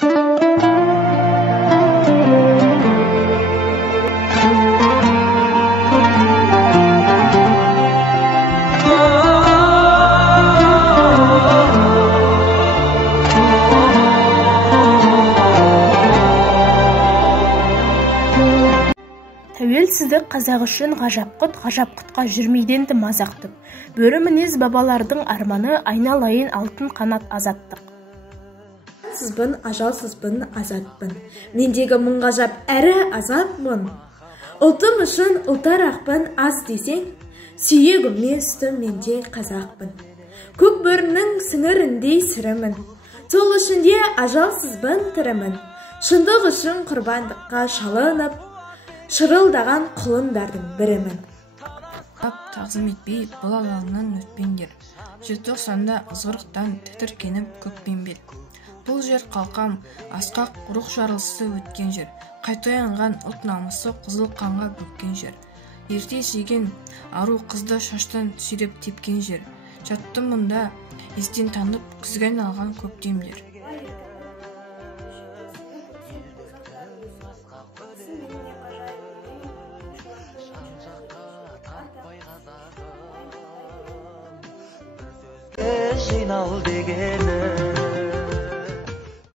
Тәуелсіздік қазақ үшін ғажап құтқа жүрмейденді мазақтық. Бөрі мінез бабалардың арманы, айналайын алтын қанат азаттық. Сызбын, ажалсызбын, азатпын. Мендегі мұң ғажап әрі азаппын. Ұлтым үшін ұлтарақпын аз десең, сүйегіме үстім менде қазақпын. Көк бөрінің сіңіріндей сірімін. Сол үшінде ажалсызбын тірімін. Шындық үшін құрбандыққа шалынып, шырылдаған құлындардың бірімін. Тағзым етпей бұл алаңнан өтпеңдер. Желтоқсанда ызғырықтан тітіркеніп көкпен бел. Бұл жер қалқам, асқақ рух жарылысы өткен жер. Қайта оянған ұлт намысы қызыл қанға бөккен жер. Ерте сүйген ару қызды шаштан сүйреп тепкен жер. Жаттым мұнда естен танып күзге айналған көктемдер. Жинал дегені